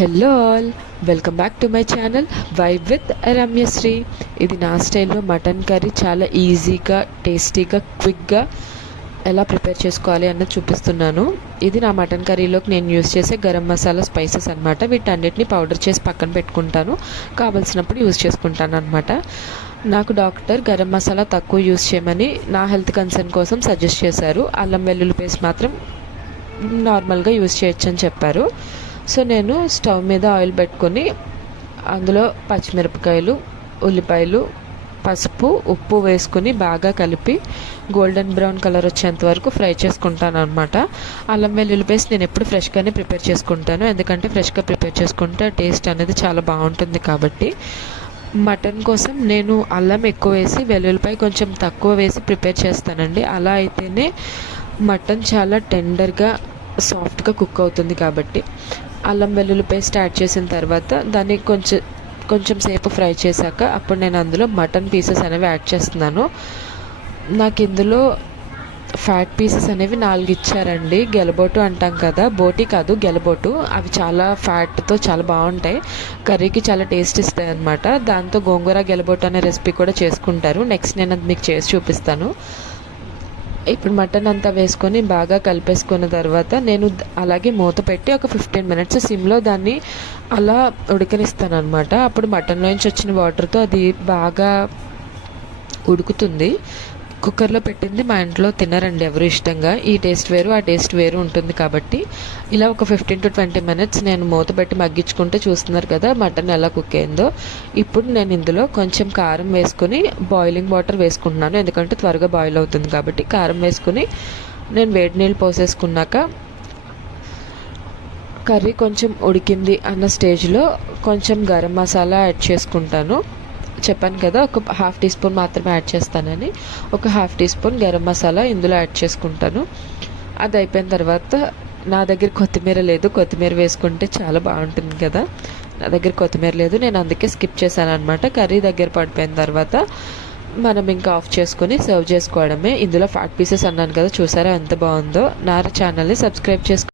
Hello all, welcome back to my channel vibe with Ramyasri. ఇది నా స్టైల్లో మటన్ కర్రీ చాలా ఈజీగా, టేస్టీగా, క్విక్గా ఎలా ప్రిపేర్ చేసుకోవాలి అన్నది చూపిస్తున్నాను. ఇది నా మటన్ కర్రీలోకి నేను యూస్ చేసే గరం మసాలా స్పైసెస్ అనమాట. వీటన్నిటిని పౌడర్ చేసి పక్కన పెట్టుకుంటాను, కావాల్సినప్పుడు యూస్ చేసుకుంటాను అనమాట. నాకు డాక్టర్ గరం మసాలా తక్కువ యూస్ చేయమని నా హెల్త్ కన్సర్న్ కోసం సజెస్ట్ చేశారు. అల్లం వెల్లుల్లి పేస్ట్ మాత్రం నార్మల్గా యూస్ చేయొచ్చు అని చెప్పారు. సో నేను స్టవ్ మీద ఆయిల్ పెట్టుకొని అందులో పచ్చిమిరపకాయలు, ఉల్లిపాయలు, పసుపు, ఉప్పు వేసుకుని బాగా కలిపి గోల్డెన్ బ్రౌన్ కలర్ వచ్చేంత వరకు ఫ్రై చేసుకుంటాను అనమాట. అల్లం వెల్లుల్లి పేస్ట్ నేను ఎప్పుడు ఫ్రెష్గానే ప్రిపేర్ చేసుకుంటాను, ఎందుకంటే ఫ్రెష్గా ప్రిపేర్ చేసుకుంటే టేస్ట్ అనేది చాలా బాగుంటుంది కాబట్టి. మటన్ కోసం నేను అల్లం ఎక్కువ వేసి వెల్లుల్లిపాయ కొంచెం తక్కువ వేసి ప్రిపేర్ చేస్తానండి. అలా అయితేనే మటన్ చాలా టెండర్గా, సాఫ్ట్గా కుక్ అవుతుంది కాబట్టి. అల్లం వెల్లుల్లి పేస్ట్ యాడ్ చేసిన తర్వాత దాన్ని కొంచెం సేపు ఫ్రై చేశాక అప్పుడు నేను అందులో మటన్ పీసెస్ అనేవి యాడ్ చేస్తున్నాను. నాకు ఇందులో ఫ్యాట్ పీసెస్ అనేవి 4 ఇచ్చారండి. గెలబోటు అంటాం కదా, బోటి కాదు గెలబోటు. అవి చాలా ఫ్యాట్తో చాలా బాగుంటాయి, కర్రీకి చాలా టేస్ట్ ఇస్తాయి అన్నమాట. దాంతో గోంగూర గెలబోటు అనే రెసిపీ కూడా చేసుకుంటారు. నెక్స్ట్ నేను అది మీకు చేసి చూపిస్తాను. ఇప్పుడు మటన్ అంతా వేసుకొని బాగా కలిపేసుకున్న తర్వాత నేను అలాగే మూత పెట్టి ఒక 15 మినిట్స్ సిమ్లో దాన్ని అలా ఉడకనిస్తాను అనమాట. అప్పుడు మటన్లోంచి వచ్చిన వాటర్తో అది బాగా ఉడుకుతుంది. కుక్కర్లో పెట్టింది మా ఇంట్లో తినరండి ఎవరు ఇష్టంగా. ఈ టేస్ట్ వేరు, ఆ టేస్ట్ వేరు ఉంటుంది కాబట్టి ఇలా ఒక 15 to 20 మినిట్స్ నేను మూత పెట్టి మగ్గించుకుంటే చూస్తున్నారు కదా మటన్ ఎలా కుక్ అయిందో. ఇప్పుడు నేను ఇందులో కొంచెం కారం వేసుకుని బాయిలింగ్ వాటర్ వేసుకుంటున్నాను, ఎందుకంటే త్వరగా బాయిల్ అవుతుంది కాబట్టి. కారం వేసుకుని నేను వేడి నీళ్ళు పోసేసుకున్నాక కర్రీ కొంచెం ఉడికింది అన్న స్టేజ్లో కొంచెం గరం మసాలా యాడ్ చేసుకుంటాను. చెప్పాను కదా ఒక 1/2 టీ స్పూన్ మాత్రమే యాడ్ చేస్తానని. ఒక 1/2 టీ స్పూన్ గరం మసాలా ఇందులో యాడ్ చేసుకుంటాను. అది అయిపోయిన తర్వాత నా దగ్గర కొత్తిమీర లేదు, కొత్తిమీర వేసుకుంటే చాలా బాగుంటుంది కదా. నా దగ్గర కొత్తిమీర లేదు, నేను అందుకే స్కిప్ చేశాను అనమాట. కర్రీ దగ్గర పడిపోయిన తర్వాత మనం ఇంకా ఆఫ్ చేసుకొని సర్వ్ చేసుకోవడమే. ఇందులో ఫ్యాట్ పీసెస్ అన్నాను కదా, చూసారా ఎంత బాగుందో. నా ఛానల్ని సబ్స్క్రైబ్ చేసుకో.